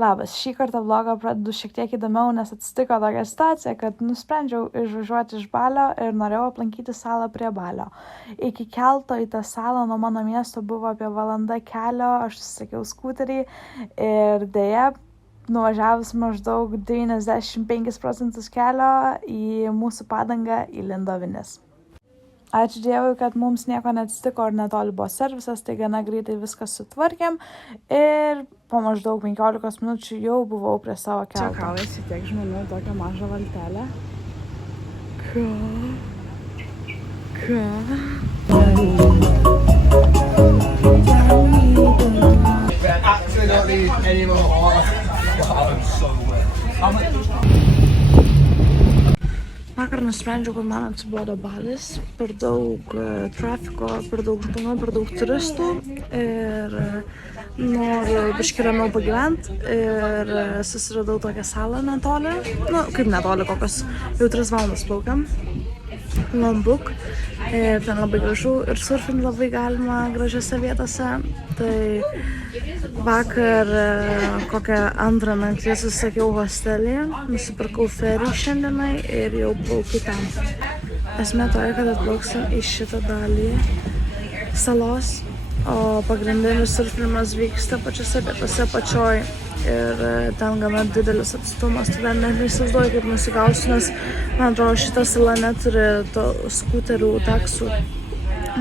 Labas, šį kartą vlogą pradedu šiek tiek įdomiau, nes atsitiko tokia situacija, kad nusprendžiau išvažiuoti iš Balio ir norėjau aplankyti salą prie Balio. Iki kelto į tą salą nuo mano miesto buvo apie valanda kelio, aš susisakiau skuterį ir dėja, nuvažiavus maždaug 95% kelio į mūsų padangą įlindo vinis. Ačiū Dievui, kad mums nieko neatsitiko ir netoli buvo servisas, tai gana greitai viskas sutvarkėm ir po maždaug 15 minučių jau buvau prie savo kelto. Čia kaujasi tiek žmonių tokią mažą valtelę. Vakar nusprendžiau, kad man atsibodo Balis, per daug trafiko, per daug žmonių, per daug turistų ir noriu biškį ramiau pagyventi ir susiradau tokią salą netoli, kaip netoli, kokios jau 3 valandas plaukiam, Lombok ir ten labai gražu ir surfinti labai galima gražiose vietose, tai vakar kokią 2 naktį susisakiau hostelį, nusipirkau ferį šiandienai ir jau plaukiu ten. Esmė toje, kad atplauksim į šitą dalį salos, o pagrindinis surfinimas vyksta pačiose vietose pačioj ir ten gana didelis atstumas, tai dar net neįsivaizduoju, kaip nusigausiu, nes man atrodo šita sala neturi to skuterių taksų.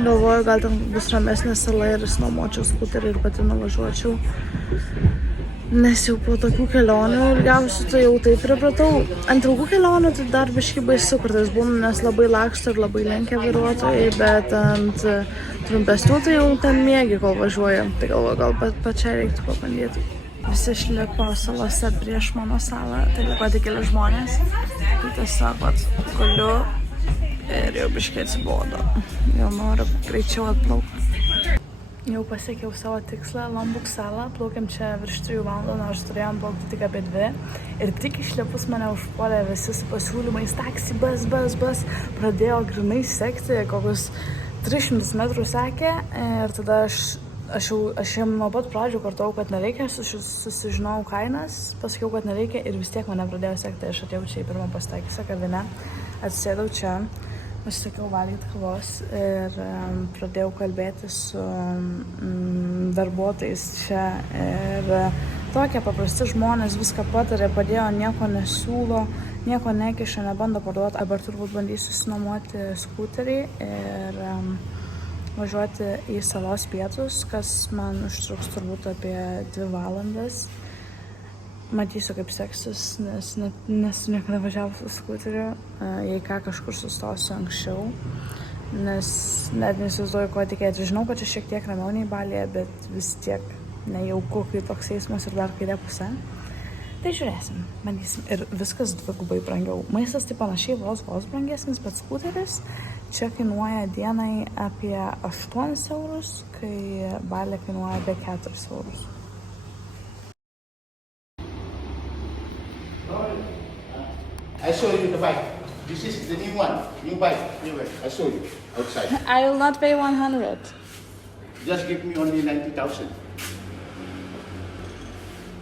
Galvoju, gal ten bus ramesnė sala ir išnuomočiau skuterį ir pati nuvažiuočiau. Nes jau po tokių kelionių ilgiausių tai jau taip pripratau. Ant ilgų kelionių tai dar biškį baisu kartais būna, nes labai laksto ir labai lenkia vairuotojai, bet ant trumpesnių tai jau ten mėgi, kol važiuoju. Tai galvoju, gal pačiai reiktų pabandyti. Visi išlipo salose prieš mano salą, tai liko tik keli žmonės. Tai tiesiog guliu ir jau biškiai atsibodo. Jau noriu greičiau atplaukti. Jau pasiekiau savo tikslą, Lombok salą. Plaukiam čia virš 3 valandų, nors turėjom plaukti tik apie 2. Ir tik išlipus mane užpuolė visi su pasiūlymais taksi, bus. Pradėjo grinai sekti, kokius 300 metrų sekė. Ir tada aš jam nuo pat pradžių kartuojau, kad nereikia, susižinojau kainas, pasakiau, kad nereikia ir vis tiek mane pradėjo sekti. Aš atėjau čia į pirmą pasitaikysią kavinę, atsisėdau čia, užsisakiau valgyti kavos ir pradėjau kalbėti su darbuotojais čia. Ir tokie paprasti žmonės viską patarė, padėjo, nieko nesiūlo, nieko nekiša, nebando parduoti. Dabar turbūt bandysiu išsinuomoti skuterį ir važiuoti į salos pietus, kas man užtruks turbūt apie 2 valandas. Matysiu, kaip seksis, nes nesu niekada važiavus su skuteriu. Jei ką, kažkur sustosiu anksčiau, nes net neįsivaizduoju, ko tikėti. Žinau, kad čia šiek tiek ramiau nei Balyje, bet vis tiek nejauku, kai toks eismas ir dar kairė pusė. Tai žiūrėsim, bandysim. Ir viskas dvigubai brangiau. Maistas tai panašiai vos brangesnis, bet skuteris čia kainuoja dienai apie 8 eurus, kai Balyje kainuoja apie 4 eurus. I show you the bike. This is the new one, new bike. I show you outside. I will not pay 100. Just give me only 90,000.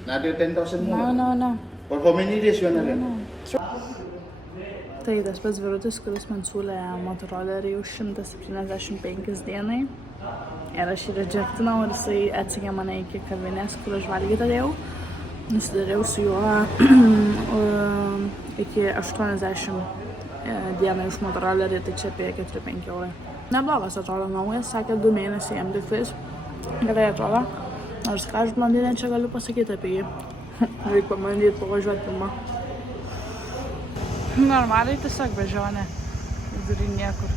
Another 10,000 more. No. For how many days you wanna rent? Tai tas pats vyrutis, kuris man siūlė motorolerį už 175 dienai. Ir aš jį rejectinau ir jisai atsigė mane iki kavinės, kur aš valgyti turėjau. Nusidariau su juo iki 80 dieną už motorolerį, tai čia apie 4-5 eurai. Neblogas atrodo naujas, sakė 2 mėnesiai jam tik tais. Gerai atrodo. Nors ką aš blondinė čia galiu pasakyti apie jį. Reikia pabandyti pavažiuoti pirmą. Normaliai tiesiog bežionė. Vidury niekur.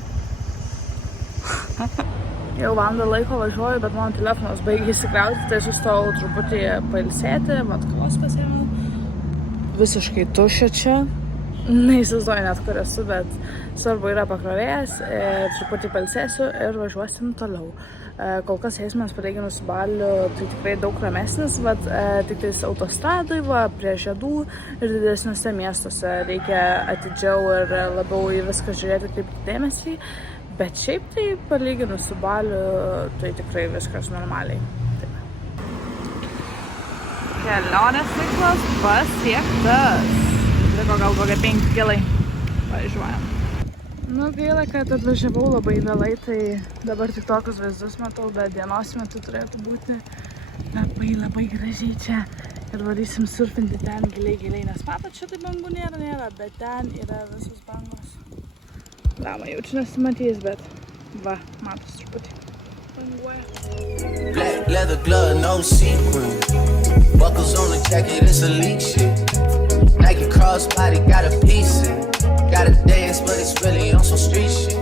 Jau valandą laiko važiuoju, bet mano telefonas baigė įsikrauti, tai sustojau truputį pailsėti, mat kavos pasiėmiau. Visiškai tuščia čia. Neįsivaizduoju net, kur esu, bet svarbu yra pakrovėjas, truputį pailsėsiu ir važiuosim toliau. Kol kas eismas palyginus su Baliu tai tikrai daug ramesnis, bet tik tais autostradai, prie žiedų ir didesniuose miestuose reikia atidžiau ir labiau į viską žiūrėti kaip dėmesį. Bet šiaip tai palyginus su Baliu tai tikrai viskas normaliai. Taip. kelionės tikslas pasiektas. Liko gal kokie 5 kilai. Važiuojam. Nu, gaila, kad atvažiavau labai vėlai, tai dabar tik tokius vaizdus matau, bet dienos metu turėtų būti labai gražiai čia. Ir varysim surfinti ten giliai, nes matot, čia tai bangų nėra, bet ten yra visos bangos. Lama, jau čia nesimatys, bet va, matos truputį. Banguoja. Black leather glove, no sequin. Buckles on the jacket, it's elite shit. Nike crossbody, got a piece in. Gotta dance, but it's really on some street shit.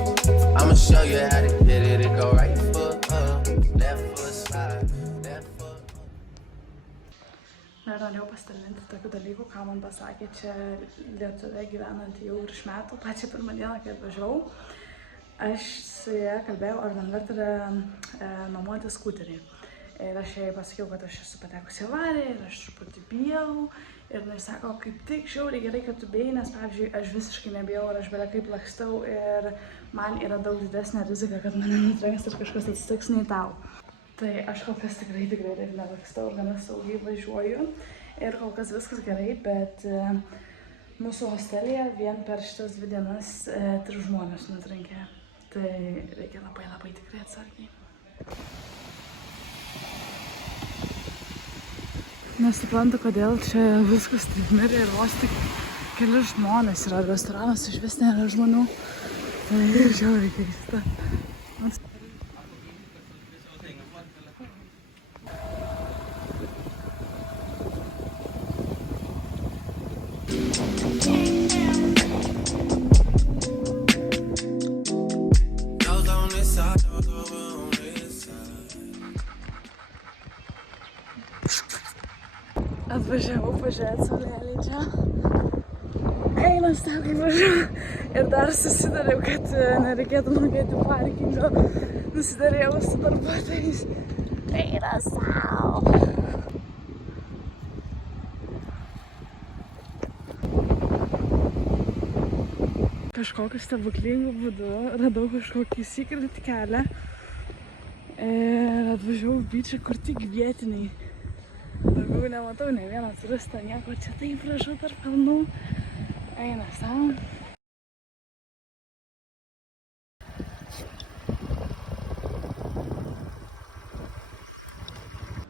I'ma show you how to get it. It go right foot up, left foot slide, left foot. Ir norėjau pasidalinti tokių dalykų, ką man pasakė čia Lietuvė gyvenant jau virš metų, pačią pirmą dieną, kai atvažiavau. Aš su ja kalbėjau, ar man verta nuomoti skuterį. Ir aš jai pasakiau, kad aš esu patekusi avariją ir aš truputį bijau. Ir jis sako, kaip tik žiauriai gerai, kad tu bijai, nes, pavyzdžiui, aš visiškai nebijau ir aš belia kaip lakstau ir man yra daug didesnė rizika, kad mane nutrenks ir kažkas atsitiks nei tau. Tai aš kol kas tikrai taip nelakstau ir gana saugiai važiuoju. Ir kol kas viskas gerai, bet mūsų hostelėje vien per šitas 2 dienas 3 žmonės nutrenkė. Tai reikia labai tikrai atsargiai. Nesuprantu, kodėl čia viskas taip mirė ir vos tik keli žmonės yra. Restoranas iš vis nėra žmonių. Tai žiauriai keista. Atvažiavau pažiūrėti saulėlį čia. Eina stabkai važiuoju. Ir dar susidariau, kad nereikėtų mokėti parkingo. Nusidarėjau su darbuotojais. Eina sau. Kažkokiu stebuklingu būdu radau kažkokį secret kelią. Ir atvažiavau beachą, kur tik vietiniai. Daugiau nematau ne vieną turistą, nieko čia taip gražu tarp kalnų. Eina sau.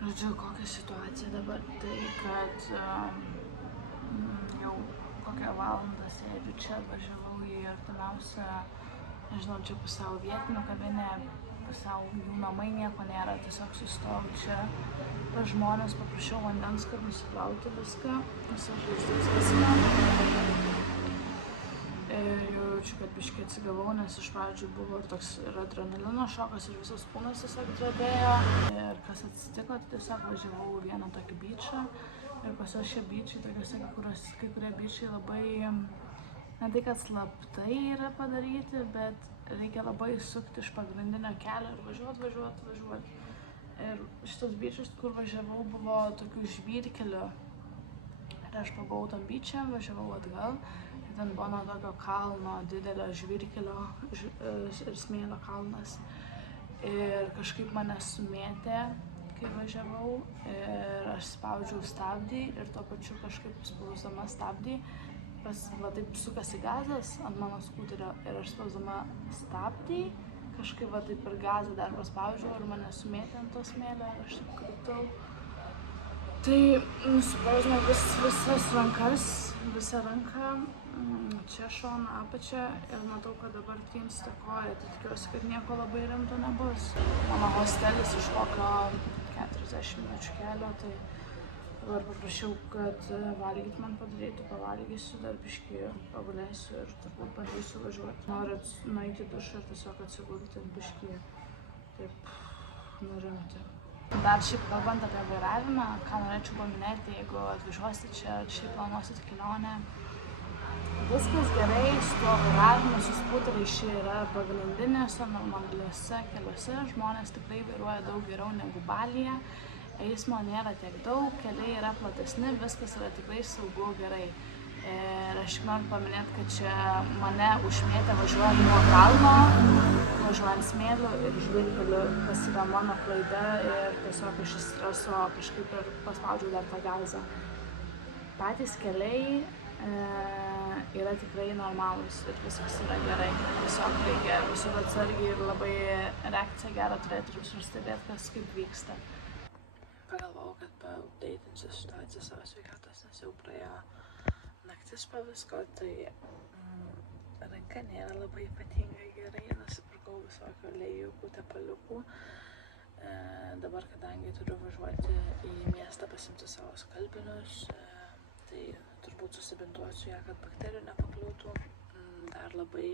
Žodžiu, kokia situacija dabar, tai kad jau kokią valandą sėdžiu čia, atvažiavau į artimiausią, nežinau, čia pusiau vietinių kavinę, pusiau jų namai, nieko nėra, tiesiog sustojau čia. Pas žmonės paprašiau vandens, kad nusiplauti viską, visas žaizdas viską. Ir jaučiu, kad biškai atsigavau, nes iš pradžių buvo toks ir adrenalino šokas ir visas kūnas tiesiog drebėjo. Ir kas atsitiko, tai tiesiog važiavau vieną tokį beachą. Ir pas juos šie beachai, tokiuose kai kurie beachai labai, ne tai kad slaptai yra padaryti, bet reikia labai sukti iš pagrindinio kelio ir važiuoti. Ir šitas beachas, kur važiavau, buvo tokių žvyrkelių. Ir aš pabuvau tam beach'e, važiavau atgal. Ir ten buvo nuo tokio kalno, didelio žvyrkelio ir smėlio kalnas. Ir kažkaip mane sumėtė, kai važiavau. Ir aš spaudžiau stabdį ir tuo pačiu kažkaip spausdama stabdį. Va taip sukasi gazas ant mano skuterio ir aš spausdama stabdį. Kažkaip va taip per gazą dar paspaudžiau ir mane sumėtė ant to smėlio ir aš taip kritau. Tai nuspaudžiau visas rankas, visą ranką, čia šoną, apačią ir matau, kad dabar trinsta koja, tai tikiuosi, kad nieko labai rimto nebus. Mano hostelis iš kokio 40 minučių kelio, tai dabar paprašiau, kad valgyt man padarytų, pavalgysiu, dar biškį pagulėsiu ir turbūt bandysiu važiuoti. Noriu nueiti į dušą ir tiesiog atsigulti ir biškį taip nurimti. Dar šiaip kalbant apie vairavimą, ką norėčiau paminėti, jeigu atvažiuosit čia ar šiaip planuosit kelionę. Viskas gerai su tuo vairavimu, su skuteriais čia yra pagrindinėse, normaliuose keliuose. Žmonės tikrai vairuoja daug geriau negu Balyje. Eismo nėra tiek daug, keliai yra platesni, viskas yra tikrai saugu gerai. Ir aš tik noriu paminėti, kad čia mane užmėtė važiuojant nuo kalno, važiuojant smėliu ir žvyrkeliu, kas yra mano klaida ir tiesiog iš streso kažkaip ir paspaudžiau dar tą gazą. Patys keliai yra tikrai normalūs ir viskas yra gerai. Tiesiog reikia visur atsargiai ir labai reakciją gerą turėti ir visur stebėti, kas kaip vyksta. Pagalvojau, kad paupdeitinsiu situaciją savo sveikatos, nes jau praėjo naktis po visko, tai ranka nėra labai ypatingai gerai, nusipirkau visokio lėjukų, tepaliukų. Dabar, kadangi turiu važiuoti į miestą pasimti savo skalbinius, tai turbūt susibintuosiu ją, kad bakterijų nepakliūtų. Dar labai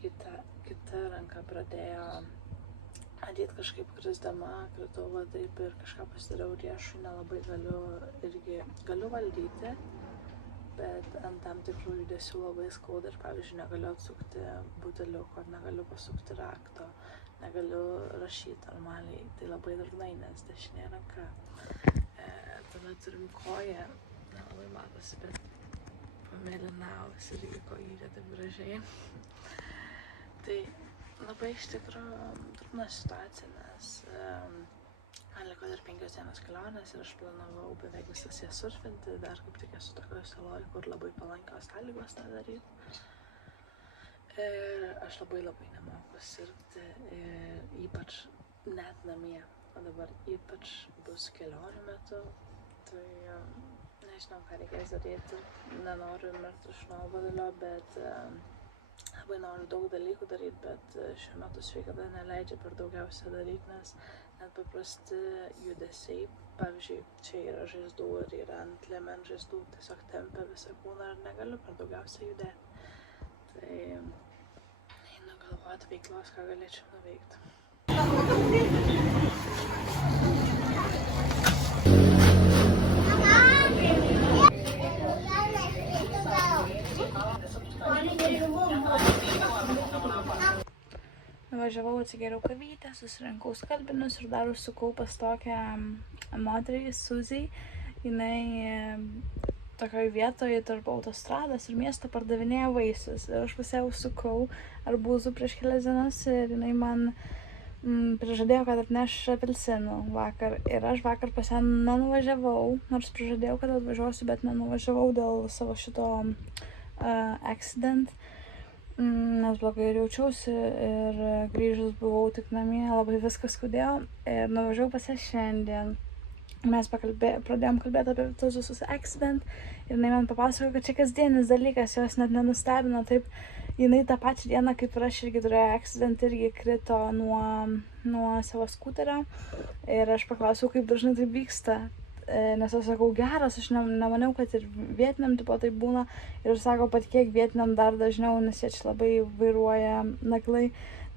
kita ranka pradėjo ateit kažkaip krisdama, kritau va taip ir kažką pasidariau riešui, nelabai galiu valdyti, bet ant tam tikrų judesių labai skauda ir pavyzdžiui negaliu atsukti buteliuko, negaliu pasukti rakto, negaliu rašyti normaliai, tai labai dažnai, nes dešinė ranka. Tada turim koją, nelabai matosi, bet pamėlynavusi irgi kojytė taip gražiai. Tai labai iš tikrųjų trūkna situacija, nes man liko dar 5 dienos kelionės ir aš planavau beveik visas jas surfinti, dar kaip tik esu tokioje saloje, kur labai palankios sąlygos tą daryti. Ir aš labai nemoku sirgti, ypač net namie, o dabar ypač bus kelionių metu, tai nežinau, ką reikės daryti, nenoriu mirti iš nuobodulio, bet labai noriu daug dalykų daryti, bet šiuo metu sveikata neleidžia per daugiausia daryti, nes net paprasti judesiai, pavyzdžiui, čia yra žaizdų ir yra ant liemens žaizdų, tiesiog tempia visą kūną ir negaliu per daugiausia judėti. Tai einu galvoti veiklos, ką galėčiau nuveikti. Važiavau, atsigeriau kavytę, susirinkau skalbinius ir dar užsukau pas tokią moterį, Suzy. Jinai tokioj vietoje tarp autostrados ir miesto pardavinėja vaisius. Ir aš pas ją užsukau arbūzų prieš kelias dienas ir jinai man prižadėjo, kad atneš apelsinų vakar. Ir aš vakar pas ją nenuvažiavau, nors prižadėjau, kad atvažiuosiu, bet nenuvažiavau dėl savo šito accident. Nes blogai ir jaučiausi ir grįžus buvau tik namie, labai viskas skaudėjo ir nuvažiavau pas ją šiandien. Mes pradėjom kalbėti apie tos visus accident ir jinai man papasakojo, kad čia kasdienis dalykas, jos net nenustebino taip. Jinai tą pačią dieną, kaip ir aš irgi turėjo accident, irgi krito nuo savo skuterio ir aš paklausiau, kaip dažnai tai vyksta. Nes aš sakau, geras, aš nemaniau, kad ir vietiniam tipo tai būna ir sako, patikėk vietiniam dar dažniau, nes jie čia labai vairuoja naglai.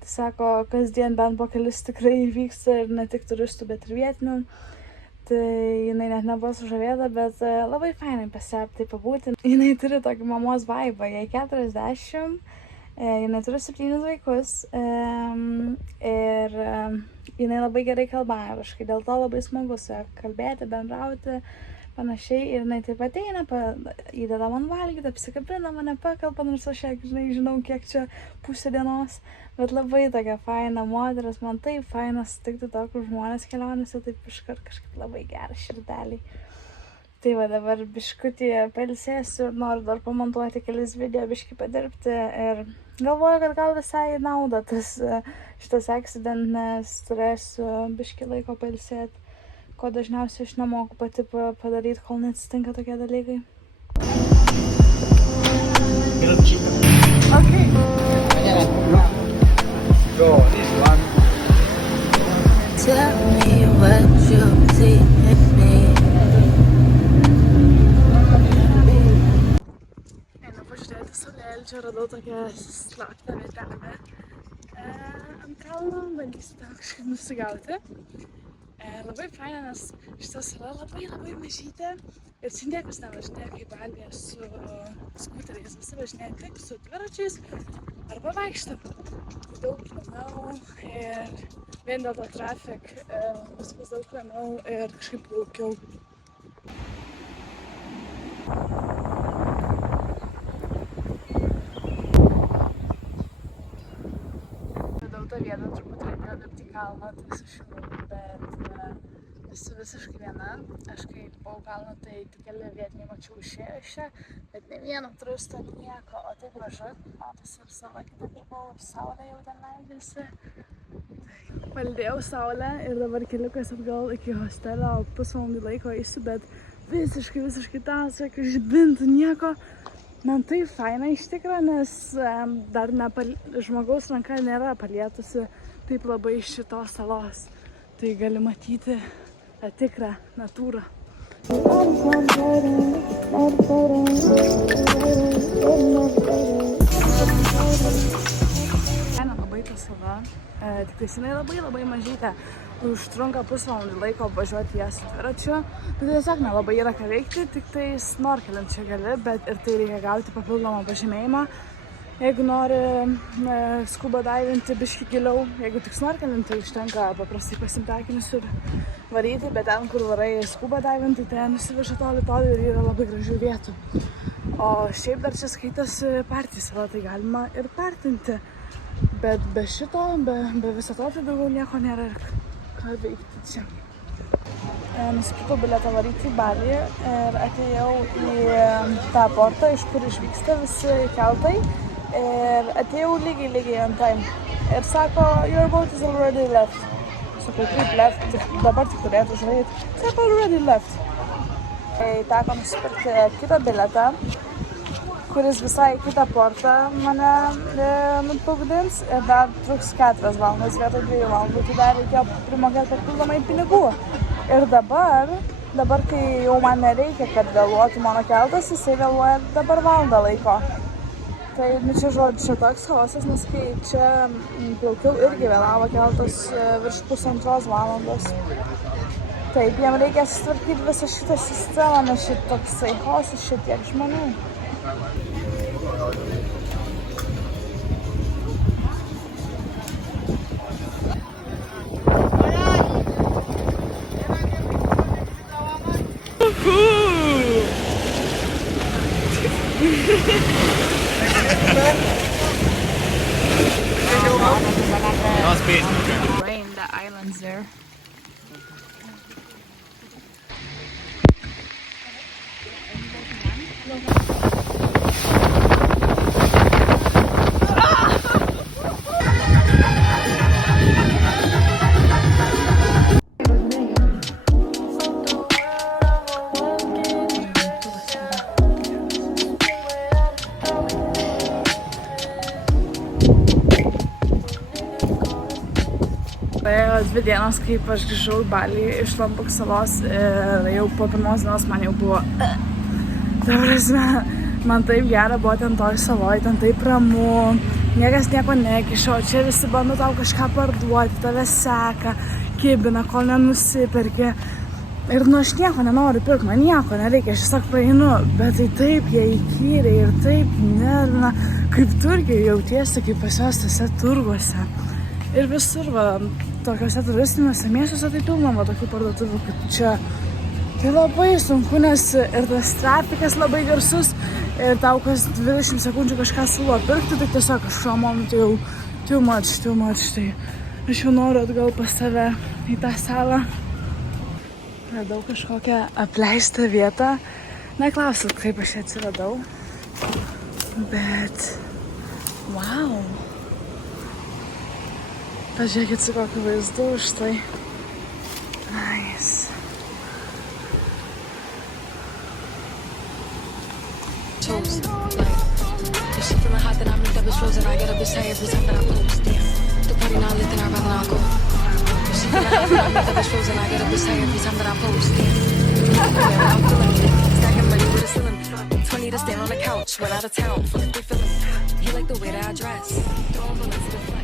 Tai sako, kasdien bent po kelis tikrai vyksta ir ne tik turistų, bet ir vietinių. Tai jinai net nebuvo sužavėta, bet labai fainai pas ją tai pabūti. Jinai turi tokį mamos vaibą, jai 40, jinai turi 7 vaikus ir jinai labai gerai kalba angliškai, dėl to labai smagu su ją kalbėti, bendrauti, panašiai. Ir jinai taip ateina, įdeda man valgyti, apsikabina mane, pakalba, nors aš žinau, kiek čia pusė dienos. Bet labai tokia faina moteris, man taip faina sutikti tokius žmonės kelionėse, taip iškart kažkaip labai gerą širdelį. Tai va dabar biškutį pailsėsiu ir noriu dar pamontuoti kelis video, biškį padirbti ir galvoju, kad gal visai nauda šitas accident, nes turėsiu biškį laiko pailsėti, ko dažniausiai aš nemoku pati padaryti, kol neatsitinka tokie dalykai. Okay. Go, this one. Tell me what you see in me. Čia radau tokią slaktą vietelę ant kalno, bandysiu tą kažkaip nusigauti. Labai faina, nes šitas yra labai mažytė ir čia niekas nevažinėja kaip Balyje su skuteriais, visi važinėja tik su dviračiais arba vaikšto. Daug ramiau ir vien dėl to trafik viskas daug ramiau ir kažkaip laukiau. kalną, tai su šuniu, bet esu visiškai viena. Aš kai buvau kalną, tai tik keli vietiniai mačiau išėjo iš čia, bet ne vieno turisto nieko, o tai gražu. Matos ir savo kitą, kur buvau, saulė jau ten leidžiasi. Paldėjau saulę ir dabar keliukas atgal iki hostelio, pusvalandį laiko eisiu, bet visiškai tamsu, jokių žibintų, nieko. Man tai faina iš tikrųjų, nes dar žmogaus ranka nėra palietusi taip labai šitos salos. Tai gali matyti tą tikrą natūrą. Labai ta sala, tik tai jinai labai mažytė. Užtrunka pusvalandį laiko važiuoti ją su dviračiu. Tai tiesiog nelabai yra ką veikti, tik tai snorkelint čia gali, bet ir tai reikia gauti papildomą pažymėjimą. Jeigu nori scuba divinti biškį giliau, jeigu tik snorkelint, tai užtenka paprastai pasimti akinius ir varyti, bet ten, kur varai scuba divinti, tai nusiveža toli ir yra labai gražių vietų. O šiaip dar čia skaitosi party sala, tai galima ir partinti. Bet be šito, be viso to, tai daugiau nieko nėra ir ką veikti čia. Nusipirkau bilietą varyti į Balį ir atėjau į tą portą, iš kur išvyksta visi keltai. Ir atėjau lygiai on time. Ir sako, your boat is already left. Sakau, kaip left, dabar tik turėtų žvaigti. Sako, already left. Tai teko nusipirkti kitą bilietą, kuris visai kitą portą mane nuplukdins ir dar truks 4 valandas vietoj 2 valandų, tai dar reikėjo primokėti papildomai pinigų. Ir dabar kai jau man nereikia, kad vėluotų mano keltas, jisai vėluoja dabar valandą laiko. Tai čia žodžiu, čia toks chaosas, nes kai čia plaukiau irgi vėlavo keltas virš 1,5 valandos. Taip, jiem reikia sutvarkyti visą šitą sistemą, nes šit toksai chaosas, šitiek žmonių. Rain, the islands there. Praėjo 2 dienos, kaip aš grįžau į Balį iš Lombok salos ir jau po pirmos dienos man jau buvo ta prasme, man taip gera buvo ten toj saloj, ten taip ramu, niekas nieko nekiša, o čia visi bando tau kažką parduoti, tave seka, kibina, kol nenusipirki. Ir aš nieko nenoriu pirkti, man nieko nereikia, aš tiesiog paeinu, bet tai taip jie įkyriai ir taip nervina, kaip Turkijoje jautiesi, kaip pas juos tose turguose. Ir visur, va, tokiuose turistiniuose miestuose tai pilna, va, tokių parduotuvių, kaip čia. Tai labai sunku, nes ir tas trafikas labai garsus, ir tau kas 20 sekundžių kažką siūlo pirkti, tai tiesiog kažkuo momentu jau too much, tai aš jau noriu atgal pas save į tą salą. Radau kažkokią apleistą vietą. Neklausit, kaip aš čia atsiradau, bet wow! Pažiūrėkit, su kokiu vaizdu už tai. Nice. Toast, like, if she feeling hot, then I make that bitch frozen. I get a bitch high every time that I post. The party not lit, then I rather not go. If she feeling hot, then I make that bitch frozen. I get a bitch high every time that I post. Yeah, I'm feeling it. Stacking money with a ceiling. 20 to stand on the couch, went out of town. Fuck if they feeling. He like the way that I dress. Throwing bullets to the